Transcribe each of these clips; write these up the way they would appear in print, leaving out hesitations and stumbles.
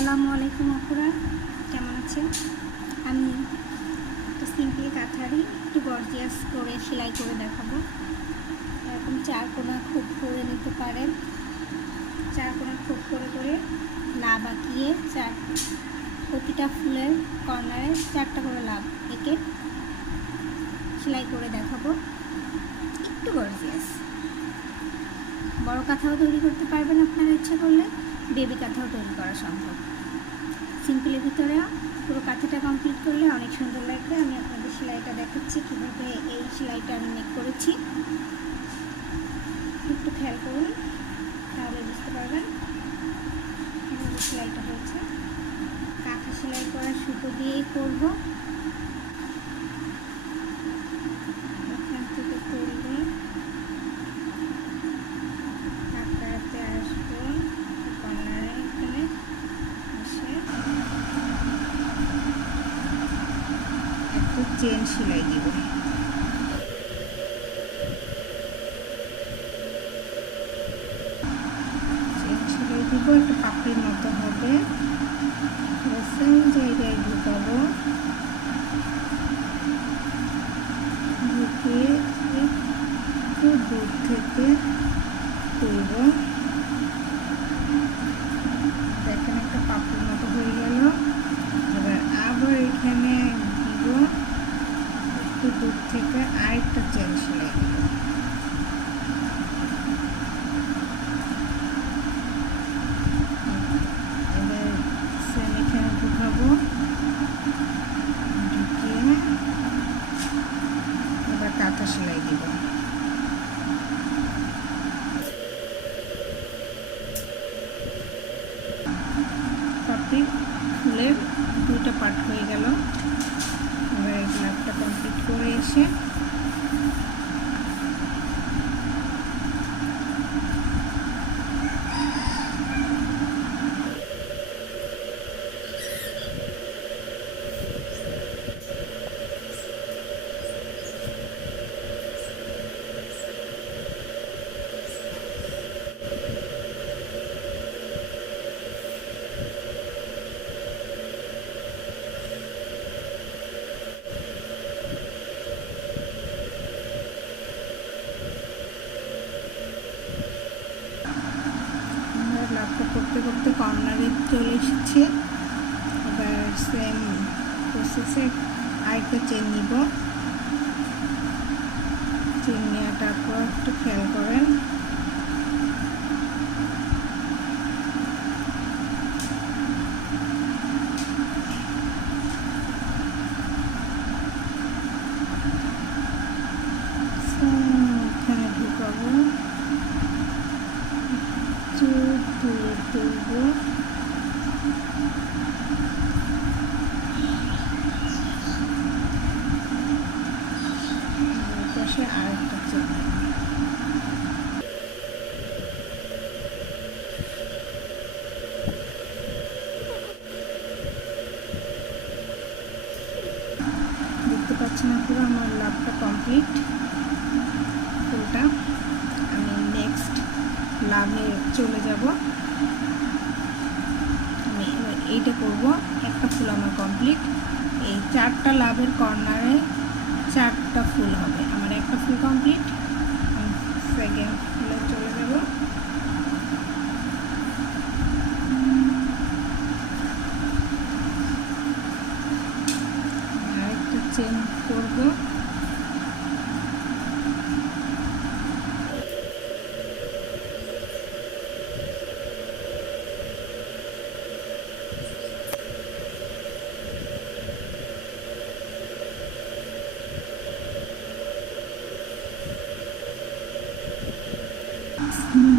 আসসালামু আলাইকুম আপুরা, কেমন আছেন? আমি একটা সিম্পল কাঁথারি একটু গর্জিয়াস করে সেলাই করে দেখাবো। এরকম চার কোনা খোপ করে নিতে পারেন। চার কোনা খোপ করে লাভ আঁকিয়ে প্রতিটা ফুলের কর্নারে 4টা করে লাভ এঁকে সেলাই করে দেখাবো। একটু গর্জিয়াস বড় কাঁথাও তৈরি করতে পারবেন আপনারা ইচ্ছা করলে, বেবি কাঁথাও তৈরি করা সম্ভব। সিম্পলের ভিতরে পুরো কাঁথাটা কমপ্লিট করলে অনেক সুন্দর লাগবে। আমি আপনাদের সেলাইটা দেখাচ্ছি কীভাবে এই সেলাইটা আমি মেক করেছি। একটু খেয়াল করুন, তাহলে বুঝতে পারবেন কীভাবে সেলাইটা হয়েছে। কাঁথা সেলাই করা সুতো দিয়েই করবো। এখান থেকে তুলবে, কাঁথাতে আসবো, কর্নারে এখানে আসে একটা চেন সেলাই দিব। একটা পাপড়ির মতো হবে, সেম জায়গায় ঢুকাবো। ঢুকিয়ে একটু দূর থেকে তুলব। দেখেন একটা পাপড়ির মতো হয়ে গেল। এবার আবার এখানে দিব, একটু দূর থেকে আরেকটা চেন সেলাই দিব। ঢুকাবো, ঢুকিয়ে এবার কাঁথা সেলাই দিব। পাপড়ি ফুলের 2টা পার্ট হয়ে গেল। এবার এই লাভটা কমপ্লিট করে এসে লাভটা করতে করতে কর্নারে চলে এসেছে। এবার সেম প্রসেসে আরেকটা চেন নিব। চেন নেওয়াটা আপনারা একটু খেয়াল করেন। এখানে ঢুকাবো, তুলবো, পাশে আরেকটা চেন। দেখতে পাচ্ছেন পুরো আমার লাভটা কমপ্লিট ফুলটা। আমি নেক্সট লাভে চলে যাব। আমি এইটা করব। একটা ফুল আমার কমপ্লিট। এই 4টা লাভের কর্নারে 4টা ফুল হবে। আমার একটা ফুল কমপ্লিট। আমি সেকেন্ড ফুলে চলে যাব। আরেকটা চেন করব।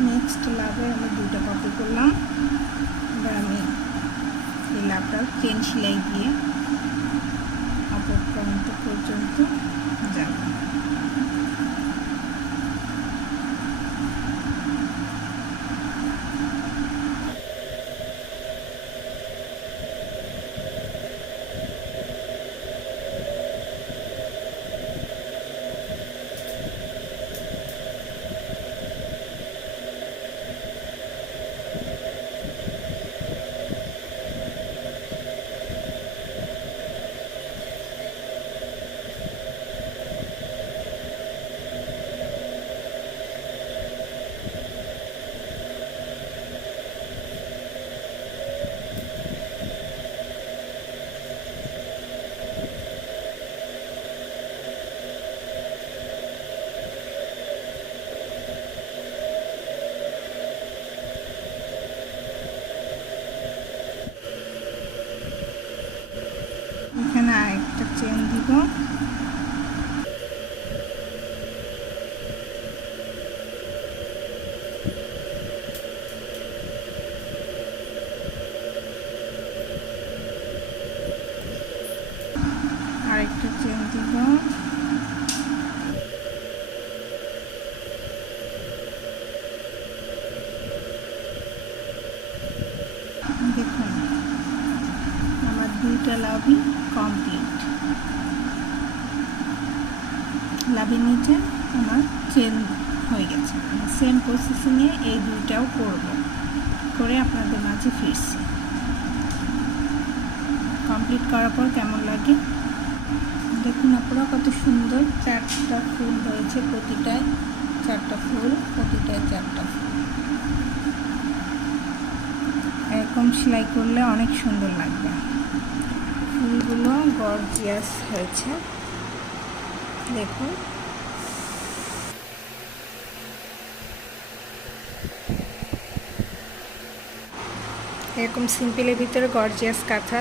নেক্সট লাভে আমি 2টা কপি করলাম। এবার আমি এই লাভটা চেন সেলাই দিয়ে অপর প্রান্ত পর্যন্ত যাব। দিব। দেখুন আমার 2টা লাভি কমপ্লিট। লাভের নিচে আমার চেন হয়ে গেছে। সেম প্রসেসিংয়ে এই 2টাও করব, করে আপনাদের মাঝে ফিরছি। কমপ্লিট করার পর কেমন লাগে দেখুন আপনারা, কত সুন্দর 4টা ফুল হয়েছে, প্রতিটায় 4টা ফুল, প্রতিটায় 4টা ফুল। এরকম সেলাই করলে অনেক সুন্দর লাগবে। ফুলগুলো গর্জিয়াস হয়েছে দেখুন। এরকম সিম্পলের ভিতরে গর্জিয়াস কাঁথা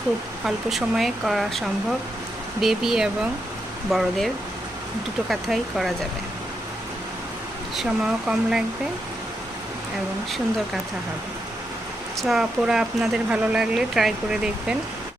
খুব অল্প সময়ে করা সম্ভব। বেবি এবং বড়দের দুটো কাঁথাই করা যাবে, সময়ও কম লাগবে এবং সুন্দর কাঁথা হবে। সো আপুরা, আপনাদের ভালো লাগলে ট্রাই করে দেখবেন।